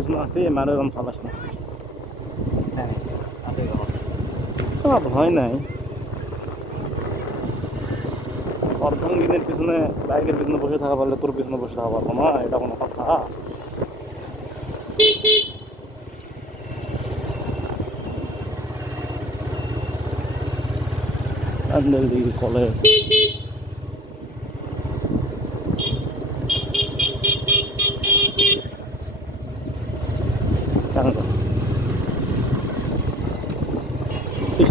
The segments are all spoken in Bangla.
পিছনে আসতে মানে এরকম চালাস না। হ্যাঁ তা ভয় নাই। অর্ধাঙ্গিনীর পিছনে বাইকের পিছনে বসে থাকা পারলে তোর পিছনে বসে থাকা পারব না এটা কোনো কথা। di কলেজ কেন তো?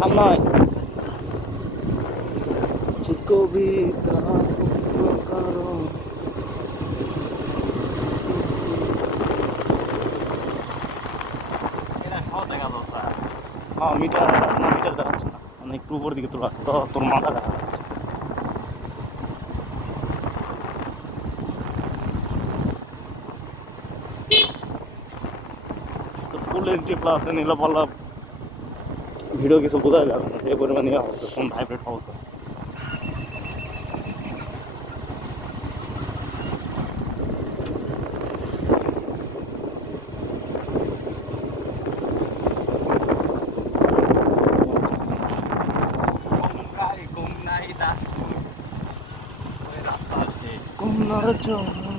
তুই সামনে আয় যে কবিতা হ্যাঁ মিটার, না, মিটার দেখাচ্ছে না। মানে একটু উপর দিকে তোর রাস্তা তোর মাথা দেখা যাচ্ছে। তোর ফুল এইচডি প্লাস নীলাপাল্লা ভিডিও কিছু বোঝা যাবে না সে পরিমাণে হচ্ছে ফোন ভাইব্রেট হচ্ছে গাড়ি কম নাই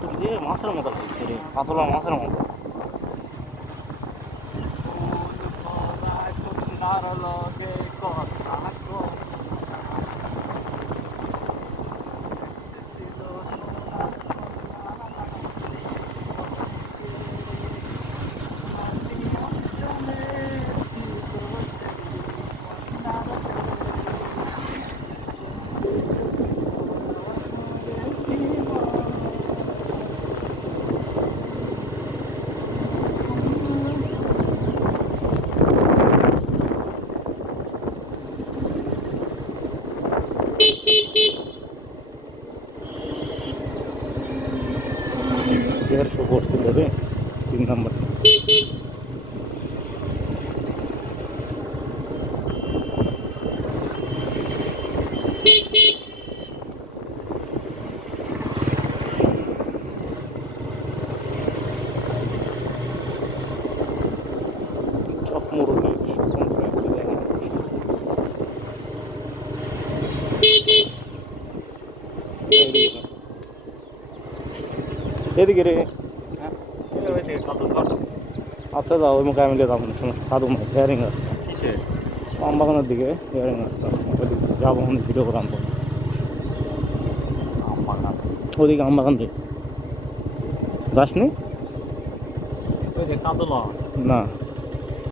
তুমি যে মাছের মতো লাগছে রে পাতলা মাছের মতো কন্যার yarış okursundadi దీని నంబర్ çok muruldu. এদিকে রে। আচ্ছা যাও ওই মুখে আমি যাব না শোনো সাধু না হেয়ারিং রাস্তা আমবাগানের দিকে হেয়ারিং রাস্তা ওইদিকে যাব আমি ভিডিও করে আনব। আমবাগান ওদিকে আমবাগান দিকে যাসনি? না।